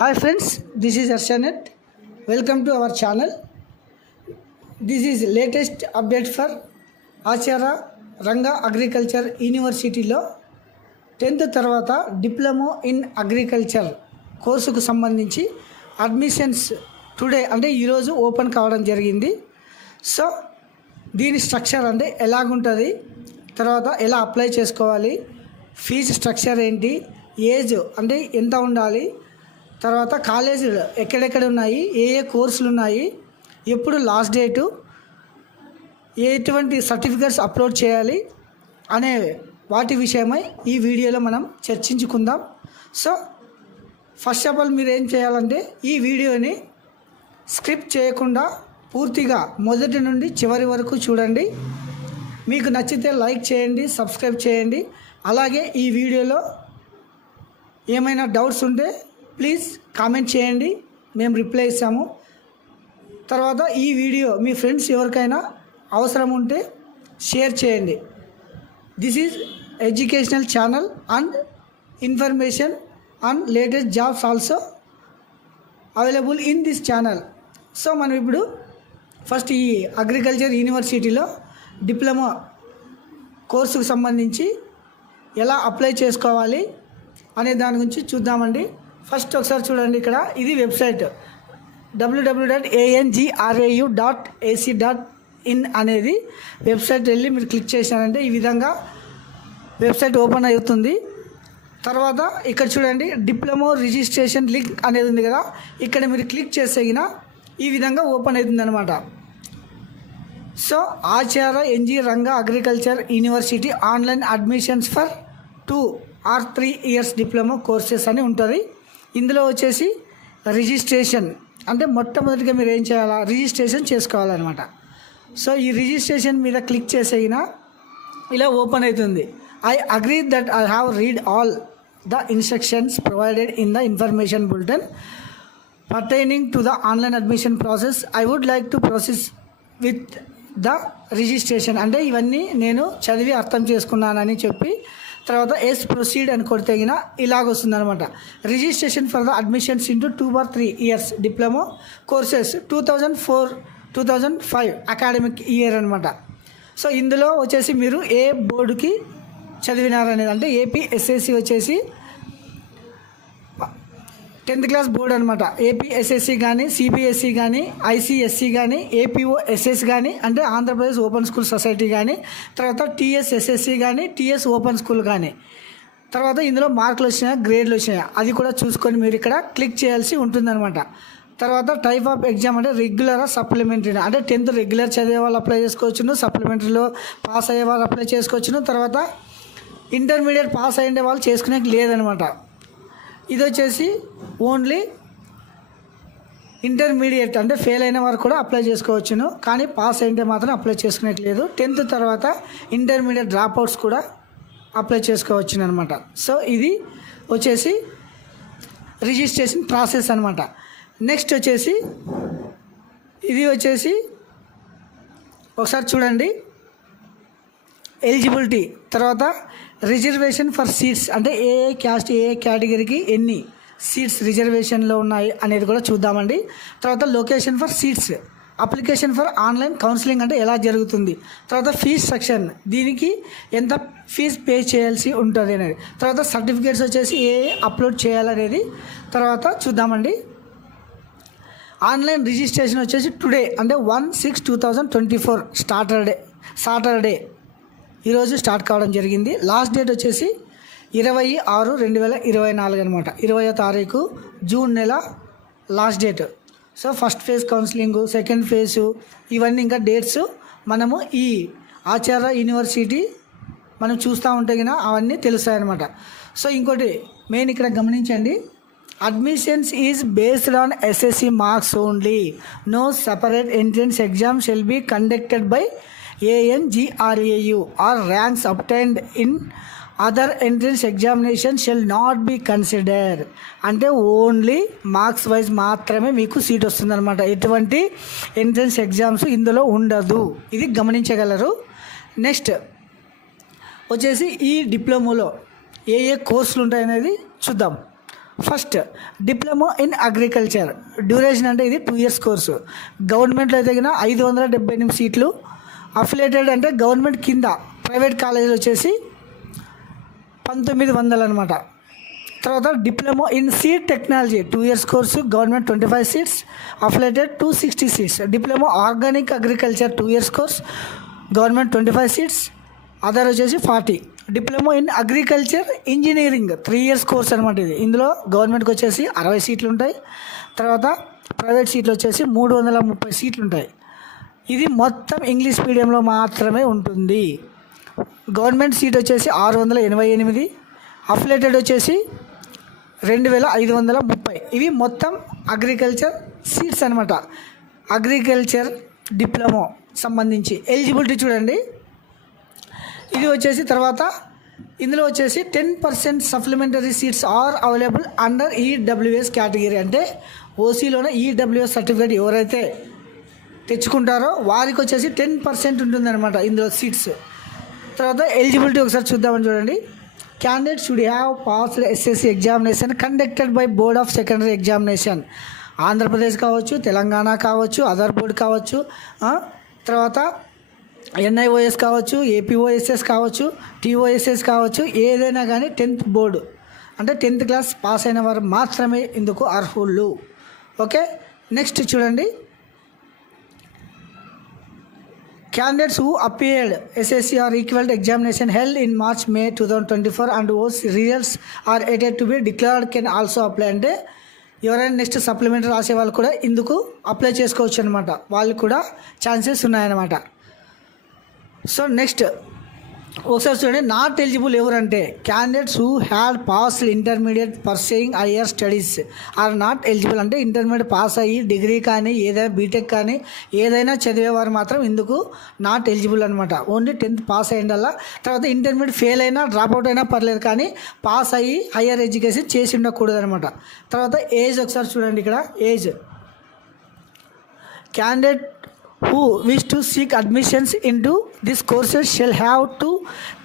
Hi friends, this is Arshanet. Welcome to our channel. This is latest update for Acharya Ranga Agriculture యూనివర్సిటీలో 10th తర్వాత diploma in agriculture కోర్సుకు సంబంధించి admissions today అంటే ఈరోజు open కావడం జరిగింది. సో దీని స్ట్రక్చర్ అంటే ఎలాగుంటుంది, తర్వాత ఎలా అప్లై చేసుకోవాలి, ఫీజు స్ట్రక్చర్ ఏంటి, ఏజ్ అంటే ఎంత ఉండాలి, తర్వాత కాలేజీలు ఎక్కడెక్కడ ఉన్నాయి, ఏ కోర్సులు ఉన్నాయి, ఎప్పుడు లాస్ట్ డేటు, ఎటువంటి సర్టిఫికెట్స్ అప్లోడ్ చేయాలి అనే వాటి విషయమై ఈ వీడియోలో మనం చర్చించుకుందాం. సో ఫస్ట్ ఆఫ్ ఆల్ మీరు ఏం చేయాలంటే ఈ వీడియోని స్క్రిప్ట్ చేయకుండా పూర్తిగా మొదటి నుండి చివరి వరకు చూడండి. మీకు నచ్చితే లైక్ చేయండి, సబ్స్క్రైబ్ చేయండి. అలాగే ఈ వీడియోలో ఏమైనా డౌట్స్ ఉంటే ప్లీజ్ కామెంట్ చేయండి, మేము రిప్లై ఇస్తాము. తర్వాత ఈ వీడియో మీ ఫ్రెండ్స్ ఎవరికైనా అవసరం ఉంటే షేర్ చేయండి. This is educational channel and information and latest jobs also available in this channel. So మనం ఇప్పుడు ఫస్ట్ ఈ అగ్రికల్చర్ యూనివర్సిటీలో డిప్లొమా కోర్సుకు సంబంధించి ఎలా అప్లై చేసుకోవాలి అనే దాని గురించి చూద్దామండి. ఫస్ట్ ఒకసారి చూడండి, ఇక్కడ ఇది వెబ్సైట్ www.angrau.ac.in అనేది వెబ్సైట్ వెళ్ళి మీరు క్లిక్ చేశారంటే ఈ విధంగా వెబ్సైట్ ఓపెన్ అవుతుంది. తర్వాత ఇక్కడ చూడండి డిప్లొమా రిజిస్ట్రేషన్ లింక్ అనేది ఉంది కదా, ఇక్కడ మీరు క్లిక్ చేసేగిన ఈ విధంగా ఓపెన్ అవుతుంది అనమాట. So Acharya NG Ranga agriculture university online admissions for 2 or 3 years diploma courses అని ఉంటుంది. ఇందులో వచ్చేసి రిజిస్ట్రేషన్ అంటే మొట్టమొదటిగా మీరు ఏం చేయాలా, రిజిస్ట్రేషన్ చేసుకోవాలన్నమాట. సో ఈ రిజిస్ట్రేషన్ మీద క్లిక్ చేసేగిన ఇలా ఓపెన్ అవుతుంది. I agree that I have read all the instructions provided in the information bulletin pertaining to the online admission process. I would like to proceed with the registration అంటే ఇవన్నీ నేను చదివి అర్థం చేసుకున్నానని చెప్పి తర్వాత ఎస్ ప్రొసీడ్ అని కొడితేగిన ఇలాగొస్తుంది అనమాట. Registration for the admissions into 2 or 3 years diploma courses 2004-2005 academic year అనమాట. సో ఇందులో వచ్చేసి మీరు ఏ బోర్డుకి చదివినారనేది అంటే ఏపీఎస్ఎస్సి వచ్చేసి 10th క్లాస్ బోర్డు అనమాట. ఏపీఎస్ఎస్సి కానీ, సిబిఎస్సి కానీ, ఐసిఎస్సి కానీ, ఏపీఓఎస్ఎస్ కానీ అంటే ఆంధ్రప్రదేశ్ ఓపెన్ స్కూల్ సొసైటీ కానీ, తర్వాత టీఎస్ఎస్ఎస్సి కానీ, టీఎస్ ఓపెన్ స్కూల్ కానీ, తర్వాత ఇందులో మార్కులు వచ్చినాయా, గ్రేడ్లు వచ్చినాయా అది కూడా చూసుకొని మీరు ఇక్కడ క్లిక్ చేయాల్సి ఉంటుందన్నమాట. తర్వాత టైప్ ఆఫ్ ఎగ్జామ్ అంటే రెగ్యులర్, సప్లిమెంటరీ అంటే 10th రెగ్యులర్ చదివే వాళ్ళు అప్లై చేసుకోవచ్చును, సప్లిమెంటరీలో పాస్ అయ్యే వాళ్ళు అప్లై చేసుకోవచ్చును, తర్వాత ఇంటర్మీడియట్ పాస్ అయ్యే వాళ్ళు చేసుకునే లేదనమాట. ఇది వచ్చేసి ఓన్లీ ఇంటర్మీడియట్ అంటే ఫెయిల్ అయిన వారు కూడా అప్లై చేసుకోవచ్చును, కానీ పాస్ అయితే మాత్రం అప్లై చేసుకునేట్లేదు. 10th తర్వాత ఇంటర్మీడియట్ డ్రాప్అవుట్స్ కూడా అప్లై చేసుకోవచ్చును అనమాట. సో ఇది వచ్చేసి రిజిస్ట్రేషన్ ప్రాసెస్ అనమాట. నెక్స్ట్ వచ్చేసి ఇది వచ్చేసి ఒకసారి చూడండి ఎలిజిబిలిటీ, తర్వాత రిజర్వేషన్ ఫర్ సీట్స్ అంటే ఏ క్యాస్ట్ ఏ కేటగిరీకి ఎన్ని సీట్స్ రిజర్వేషన్లో ఉన్నాయి అనేది కూడా చూద్దామండి. తర్వాత location for seats, application for online counselling అంటే ఎలా జరుగుతుంది, తర్వాత ఫీజ్ సెక్షన్ దీనికి ఎంత ఫీజ్ పే చేయాల్సి ఉంటుంది అనేది, తర్వాత సర్టిఫికేట్స్ వచ్చేసి ఏ అప్లోడ్ చేయాలనేది తర్వాత చూద్దామండి. ఆన్లైన్ రిజిస్ట్రేషన్ వచ్చేసి టుడే అంటే 1/6/2024 సాటర్డే ఈరోజు స్టార్ట్ కావడం జరిగింది. లాస్ట్ డేట్ వచ్చేసి 26/2024 అనమాట. 20వ తారీఖు జూన్ నెల last date. So first phase counselling, second phase ఇవన్నీ ఇంకా డేట్స్ మనము ఈ ఆచార్య యూనివర్సిటీ మనం చూస్తూ ఉంటే కన్నా అవన్నీ తెలుస్తాయన్నమాట. సో ఇంకోటి మెయిన్ ఇక్కడ గమనించండి, admissions is based on SSC marks only. No separate entrance exam shall be conducted by ANGRAU or ranks obtained in other entrance examination shall not be considered. అంటే ఓన్లీ మార్క్స్ వైజ్ మాత్రమే మీకు seat వస్తుందన్నమాట. ఎటువంటి entrance exams ఇందులో ఉండదు, ఇది గమనించగలరు. Next వచ్చేసి ఈ డిప్లొమాలో ఏ కోర్సులు ఉంటాయనేది చూద్దాం. First diploma in agriculture, duration అంటే ఇది 2 years కోర్సు. గవర్నమెంట్లో అయితే 578 సీట్లు. అఫిలియేటెడ్ అంటే గవర్నమెంట్ కింద ప్రైవేట్ కాలేజీలు వచ్చేసి 1900 అనమాట. తర్వాత diploma in seed technology 2 years course, government 25 seats, affiliated 260 seats. Diploma organic agriculture 2 years course, government 25 seats, other వచ్చేసి 40. Diploma in agriculture engineering 3 years course అనమాట ఇది. ఇందులో గవర్నమెంట్కి వచ్చేసి 60 సీట్లు ఉంటాయి. తర్వాత ప్రైవేట్ సీట్లు వచ్చేసి 330 సీట్లు ఉంటాయి. ఇది మొత్తం ఇంగ్లీష్ మీడియంలో మాత్రమే ఉంటుంది. గవర్నమెంట్ సీట్ వచ్చేసి 688, అఫిలియేటెడ్ వచ్చేసి 2530. ఇవి మొత్తం అగ్రికల్చర్ సీట్స్ అనమాట. అగ్రికల్చర్ డిప్లొమా సంబంధించి ఎలిజిబిలిటీ చూడండి. ఇది వచ్చేసి తర్వాత ఇందులో వచ్చేసి 10% supplementary seats are available under EWS category. అంటే ఓసీలోనే ఈడబ్ల్యూఎస్ సర్టిఫికేట్ ఎవరైతే తెచ్చుకుంటారో వారికి వచ్చేసి 10% ఉంటుందన్నమాట ఇందులో సీట్స్. తర్వాత ఎలిజిబిలిటీ ఒకసారి చూద్దామని చూడండి. Candidate should have passed SSC examination conducted by board of secondary examination. Andhra Pradesh కావచ్చు, తెలంగాణ కావచ్చు, అదర్ బోర్డు కావచ్చు, తర్వాత ఎన్ఐఓఎస్ కావచ్చు, ఏపీఓఎస్ఎస్ కావచ్చు, టీఓఎస్ఎస్ కావచ్చు, ఏదైనా కానీ 10th బోర్డు అంటే 10th క్లాస్ పాస్ అయిన వారు మాత్రమే ఇందుకు అర్హులు. ఓకే, నెక్స్ట్ చూడండి. Candidates who appeared SSC or equivalent examination held in March, May 2024 and whose results are yet to be declared can also apply. అంటే ఎవరైనా నెక్స్ట్ సప్లిమెంటరీ రాసే వాళ్ళు కూడా ఇందుకు అప్లై చేసుకోవచ్చు అనమాట. వాళ్ళు కూడా ఛాన్సెస్ ఉన్నాయన్నమాట. సో నెక్స్ట్ ఒకసారి చూడండి. నాట్ ఎలిజిబుల్ ఎవరంటే candidates who had passed intermediate pursuing higher studies are not eligible. అంటే ఇంటర్మీడియట్ పాస్ అయ్యి డిగ్రీ కానీ ఏదైనా బీటెక్ కానీ ఏదైనా చదివేవారు మాత్రం ఇందుకు నాట్ ఎలిజిబుల్ అనమాట. ఓన్లీ 10th పాస్ అయ్యిందల్లా. తర్వాత ఇంటర్మీడియట్ ఫెయిల్ అయినా డ్రాప్అవుట్ అయినా పర్లేదు, కానీ పాస్ అయ్యి హయ్యర్ ఎడ్యుకేషన్ చేసి ఉండకూడదు అనమాట. తర్వాత ఏజ్ ఒకసారి చూడండి. ఇక్కడ age candidate who wish to seek admissions into this courses shall have to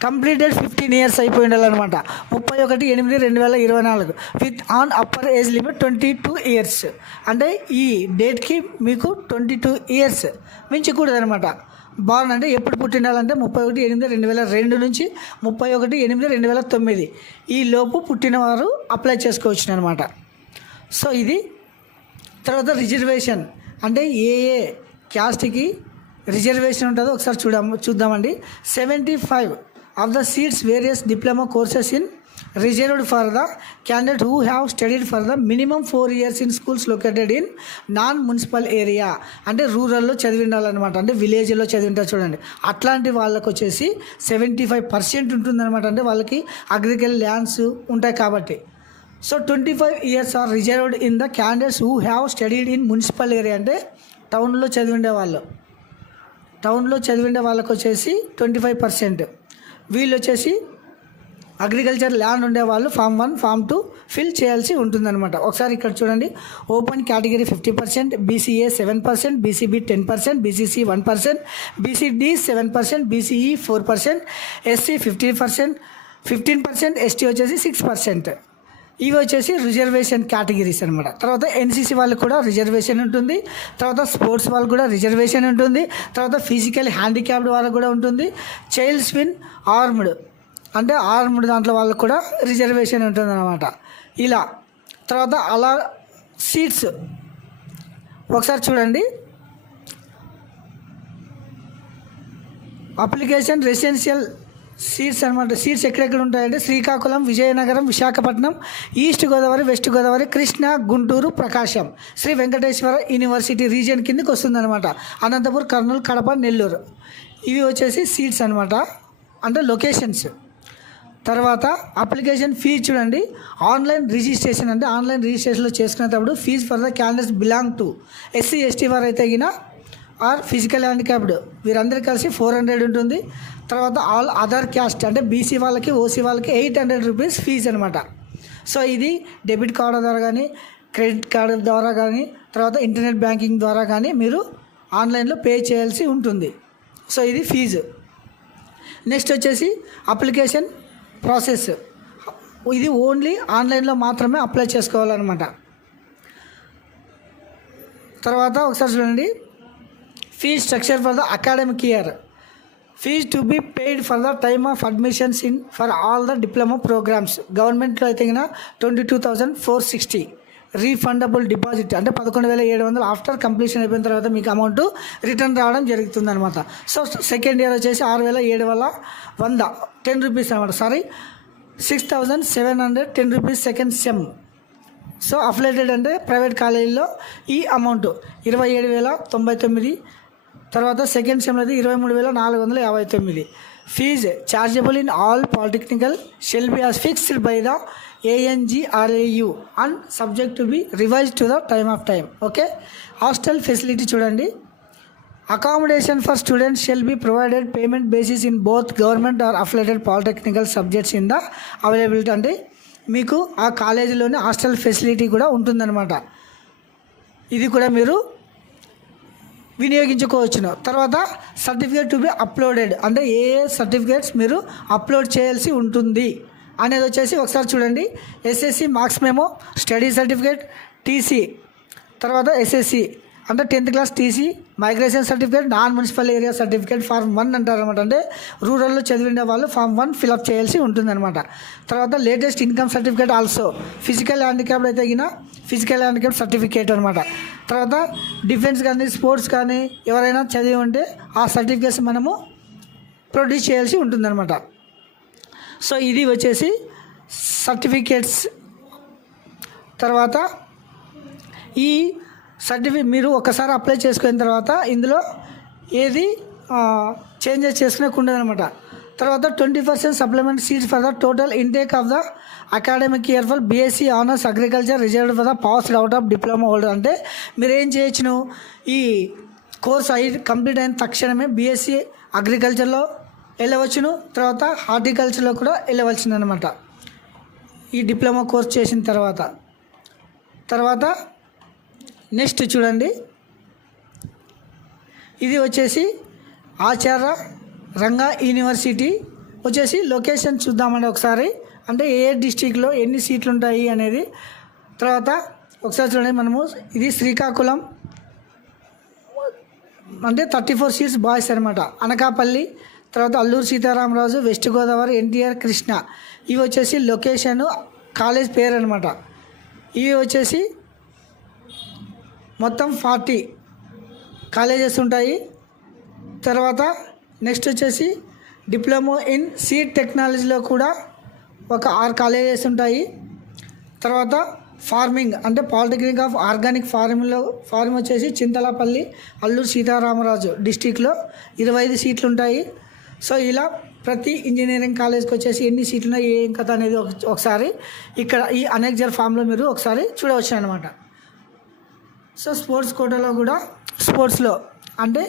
completed 15 years అయిపోయి ఉండాలన్నమాట. 31/8/2024 with on upper age limit 22 years. అంటే ఈ డేట్కి మీకు 22 years మించకూడదు అనమాట. బార్న్ అంటే ఎప్పుడు పుట్టినాలంటే 31/8/2002 నుంచి 31/8/2009 ఈ లోపు పుట్టినవారు అప్లై చేసుకోవచ్చు అనమాట. సో ఇది. తర్వాత రిజర్వేషన్ అంటే ఏ క్యాస్ట్కి రిజర్వేషన్ ఉంటుందో ఒకసారి చూద్దామండి. 75 of the seats various diploma courses in reserved for the candidate who have studied for the minimum 4 years in schools located in non municipal area. అంటే రూరల్లో చదివి ఉండాలన్నమాట. అంటే విలేజ్లో చదివి ఉంటారు చూడండి. అట్లాంటి వాళ్ళకు వచ్చేసి 75% ఉంటుందన్నమాట. అంటే వాళ్ళకి అగ్రికల్చర్ ల్యాండ్స్ ఉంటాయి కాబట్టి. So 25 years are reserved in the candidates who have studied in municipal area. అంటే టౌన్లో చదివిండే వాళ్ళకు వచ్చేసి 25%. వీళ్ళు వచ్చేసి అగ్రికల్చర్ ల్యాండ్ ఉండేవాళ్ళు ఫామ్ 1, ఫామ్ 2 ఫిల్ చేయాల్సి ఉంటుందన్నమాట. ఒకసారి ఇక్కడ చూడండి. Open category 50%, BCA 7%, BCB 10%, BCC 1%, BCD 7%, BCE 4%, SC 15%, ST వచ్చేసి 6%. ఇవి వచ్చేసి రిజర్వేషన్ కేటగిరీస్ అనమాట. తర్వాత ఎన్సీసీ వాళ్ళకి కూడా రిజర్వేషన్ ఉంటుంది. తర్వాత స్పోర్ట్స్ వాళ్ళకి కూడా రిజర్వేషన్ ఉంటుంది. తర్వాత ఫిజికల్ హ్యాండిక్యాప్డ్ వాళ్ళకి కూడా ఉంటుంది. చైల్డ్స్ విన్ ఆర్మ్డ్ అంటే ఆర్మ్డ్ దాంట్లో వాళ్ళకి కూడా రిజర్వేషన్ ఉంటుంది అనమాట. ఇలా తర్వాత అలా సీట్స్ ఒకసారి చూడండి. అప్లికేషన్ రెసిడెన్షియల్ సీట్స్ అనమాట. సీట్స్ ఎక్కడెక్కడ ఉంటాయంటే శ్రీకాకుళం, విజయనగరం, విశాఖపట్నం, ఈస్ట్ గోదావరి, వెస్ట్ గోదావరి, కృష్ణా, గుంటూరు, ప్రకాశం, శ్రీ వెంకటేశ్వర యూనివర్సిటీ రీజియన్ కిందకి వస్తుందన్నమాట. అనంతపురం, కర్నూలు, కడప, నెల్లూరు. ఇవి వచ్చేసి సీట్స్ అనమాట, అంటే లొకేషన్స్. తర్వాత అప్లికేషన్ ఫీజు చూడండి. ఆన్లైన్ రిజిస్ట్రేషన్ అంటే ఆన్లైన్ రిజిస్ట్రేషన్లో చేసుకునేటప్పుడు fee for the candidates belong to SC ST వారు అయితే గిన ఆర్ ఫిజికల్ హ్యాండిక్యాప్డ్ వీరందరూ కలిసి 400 ఉంటుంది. తర్వాత ఆల్ అదర్ క్యాస్ట్ అంటే బీసీ వాళ్ళకి, ఓసీ వాళ్ళకి 800 రూపీస్ ఫీజు అనమాట. సో ఇది డెబిట్ కార్డు ద్వారా కానీ, క్రెడిట్ కార్డు ద్వారా కానీ, తర్వాత ఇంటర్నెట్ బ్యాంకింగ్ ద్వారా కానీ మీరు ఆన్లైన్లో పే చేయాల్సి ఉంటుంది. సో ఇది ఫీజు. నెక్స్ట్ వచ్చేసి అప్లికేషన్ ప్రాసెస్. ఇది ఓన్లీ ఆన్లైన్లో మాత్రమే అప్లై చేసుకోవాలన్నమాట. తర్వాత ఒకసారి చూడండి, fee structure for the academic year. Fee to be paid for the time of admissions in for all the diploma programmes. గవర్నమెంట్లో అయితే 22,460. రీఫండబుల్ డిపాజిట్ అంటే 11,700 ఆఫ్టర్ కంప్లీషన్ అయిపోయిన తర్వాత మీకు అమౌంట్ రిటర్న్ రావడం జరుగుతుంది అనమాట. సో సెకండ్ ఇయర్ వచ్చేసి 6,710 ₹10 అనమాట. 6,710 rupees second sem. So affiliated అంటే ప్రైవేట్ కాలేజీలో ఈ అమౌంట్ 27,099. తర్వాత సెకండ్ సెమ్ అయితే 23,459. Fee chargeable in all polytechnical shall be as fixed by the ANGRAU and subject to be revised to the time of time. Okay. Hostel facility చూడండి. Accommodation for students shall be provided payment basis in both government or affiliated polytechnical subjects in the availability. అంటే మీకు ఆ కాలేజీలోనే hostel facility కూడా ఉంటుందన్నమాట. ఇది కూడా మీరు వినియోగించుకోవచ్చును. తర్వాత సర్టిఫికేట్ టు బి అప్లోడెడ్ అంటే ఏ సర్టిఫికేట్స్ మీరు అప్లోడ్ చేయాల్సి ఉంటుంది అనేది వచ్చేసి ఒకసారి చూడండి. SSC marks memo, study certificate, TC, తర్వాత SSC అంటే 10th class TC, migration certificate, non municipal area certificate form 1 అంటారు అనమాట. అంటే రూరల్లో చదివిన వాళ్ళు ఫార్మ్ 1 ఫిలప్ చేయాల్సి ఉంటుందన్నమాట. తర్వాత latest income certificate, also physical handicap అయితే ఫిజికల్ హ్యాండిక్యాప్ సర్టిఫికేట్ అనమాట. తర్వాత డిఫెన్స్ కానీ స్పోర్ట్స్ కానీ ఎవరైనా చదివి ఉంటే ఆ సర్టిఫికేట్స్ మనము ప్రొడ్యూస్ చేయాల్సి ఉంటుందన్నమాట. సో ఇది వచ్చేసి సర్టిఫికేట్స్. తర్వాత ఈ సర్టిఫికేట్ మీరు ఒకసారి అప్లై చేసుకున్న తర్వాత ఇందులో ఏది చేంజెస్ చేసుకునేకు ఉండదన్నమాట. తర్వాత 20% supplement seats for the total intake of the academic year for BSc honours agriculture reserved for the passed out of diploma holder. అంటే మీరు ఏం చేయొచ్చును, ఈ కోర్స్ కంప్లీట్ అయిన తక్షణమే BSc అగ్రికల్చర్లో వెళ్ళవచ్చును, తర్వాత హార్టికల్చర్లో కూడా వెళ్ళవలసింది అనమాట ఈ డిప్లొమా కోర్స్ చేసిన తర్వాత నెక్స్ట్ చూడండి, ఇది వచ్చేసి ఆచార్య రంగా యూనివర్సిటీ వచ్చేసి లొకేషన్ చూద్దామండి ఒకసారి. అంటే ఏ డిస్టిక్లో ఎన్ని సీట్లు ఉంటాయి అనేది. తర్వాత ఒకసారి చూడండి, మనము ఇది శ్రీకాకుళం అంటే 34 సీట్స్ బాయ్స్ అనమాట. అనకాపల్లి, తర్వాత అల్లూరు సీతారామరాజు, వెస్ట్ గోదావరి, NTR, కృష్ణ. ఇవి వచ్చేసి లొకేషను కాలేజ్ పేరు అనమాట. ఇవి వచ్చేసి మొత్తం 40 కాలేజెస్ ఉంటాయి. తర్వాత నెక్స్ట్ వచ్చేసి డిప్లొమా ఇన్ సీడ్ టెక్నాలజీలో కూడా ఒక 6 కాలేజెస్ ఉంటాయి. తర్వాత ఫార్మింగ్ అంటే పాలిటెక్నిక్ ఆఫ్ ఆర్గానిక్ ఫార్మ్ వచ్చేసి చింతలపల్లి, అల్లూరు సీతారామరాజు డిస్టిక్లో 25 సీట్లు ఉంటాయి. సో ఇలా ప్రతి ఇంజనీరింగ్ కాలేజ్కి వచ్చేసి ఎన్ని సీట్లు ఉన్నాయి ఏం కథ అనేది ఒకసారి ఇక్కడ ఈ అనెక్జర్ ఫామ్లో మీరు ఒకసారి చూడవచ్చు అనమాట. సో స్పోర్ట్స్ కోటాలో కూడా స్పోర్ట్స్లో అంటే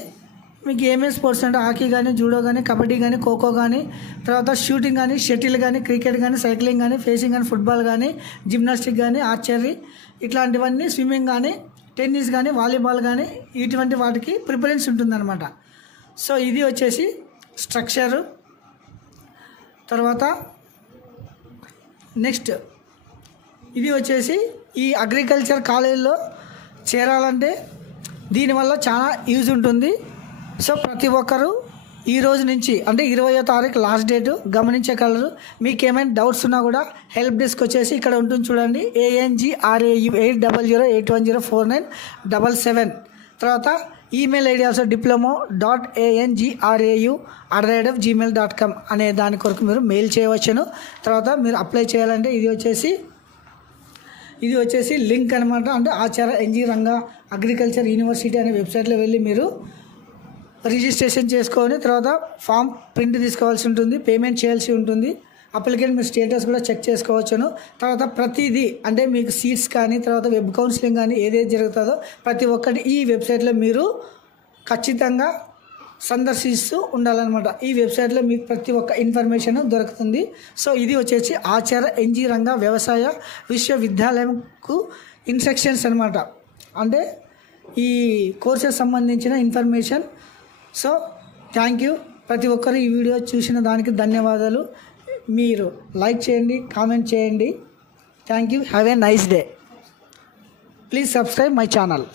మీకు ఏమేమి స్పోర్ట్స్ అంటే హాకీ కానీ, జూడో కానీ, కబడ్డీ కానీ, ఖోఖో కానీ, తర్వాత షూటింగ్ కానీ, షటిల్ కానీ, క్రికెట్ కానీ, సైక్లింగ్ కానీ, ఫేసింగ్ కానీ, ఫుట్బాల్ కానీ, జిమ్నాస్టిక్ కానీ, ఆర్చరీ ఇట్లాంటివన్నీ, స్విమ్మింగ్ కానీ, టెన్నిస్ కానీ, వాలీబాల్ కానీ ఇటువంటి వాటికి ప్రిఫరెన్స్ ఉంటుందన్నమాట. సో ఇది వచ్చేసి స్ట్రక్చరు. తర్వాత నెక్స్ట్ ఇది వచ్చేసి ఈ అగ్రికల్చర్ కాలేజీలో చేరాలంటే దీనివల్ల చాలా యూజ్ ఉంటుంది. సో ప్రతి ఒక్కరూ ఈ రోజు నుంచి అంటే 20వ తారీఖు లాస్ట్ డేటు గమనించగలరు. మీకు ఏమైనా డౌట్స్ ఉన్నా కూడా హెల్ప్ డెస్క్ వచ్చేసి ఇక్కడ ఉంటుంది చూడండి, ANGRAU 8008104977. తర్వాత ఈమెయిల్ ఐడి ఆల్సో diploma.angrau@gmail.com అనే దాని కొరకు మీరు మెయిల్ చేయవచ్చును. తర్వాత మీరు అప్లై చేయాలంటే ఇది వచ్చేసి లింక్ అనమాట. అంటే ఆచార్య NG రంగా అగ్రికల్చర్ యూనివర్సిటీ అనే వెబ్సైట్లో వెళ్ళి మీరు రిజిస్ట్రేషన్ చేసుకొని తర్వాత ఫామ్ ప్రింట్ తీసుకోవాల్సి ఉంటుంది, పేమెంట్ చేయాల్సి ఉంటుంది. అప్లికెంట్ మీ స్టేటస్ కూడా చెక్ చేసుకోవచ్చును. తర్వాత ప్రతిదీ అంటే మీకు సీట్స్ కానీ, తర్వాత వెబ్ కౌన్సిలింగ్ కానీ ఏదైతే జరుగుతుందో ప్రతి ఒక్కటి ఈ వెబ్సైట్లో మీరు ఖచ్చితంగా సందర్శిస్తూ ఉండాలన్నమాట. ఈ వెబ్సైట్లో మీకు ప్రతి ఒక్క ఇన్ఫర్మేషన్ దొరుకుతుంది. సో ఇది వచ్చేసి ఆచార్య NG రంగా వ్యవసాయ విశ్వవిద్యాలయంకు ఇన్స్ట్రక్షన్స్ అనమాట. అంటే ఈ కోర్సెస్ సంబంధించిన ఇన్ఫర్మేషన్. So thank you. ప్రతి ఒక్కరు ఈ వీడియో చూసిన దానికి ధన్యవాదాలు. మీరు లైక్ చేయండి, కామెంట్ చేయండి. Thank you. Have a nice day. Please subscribe my channel.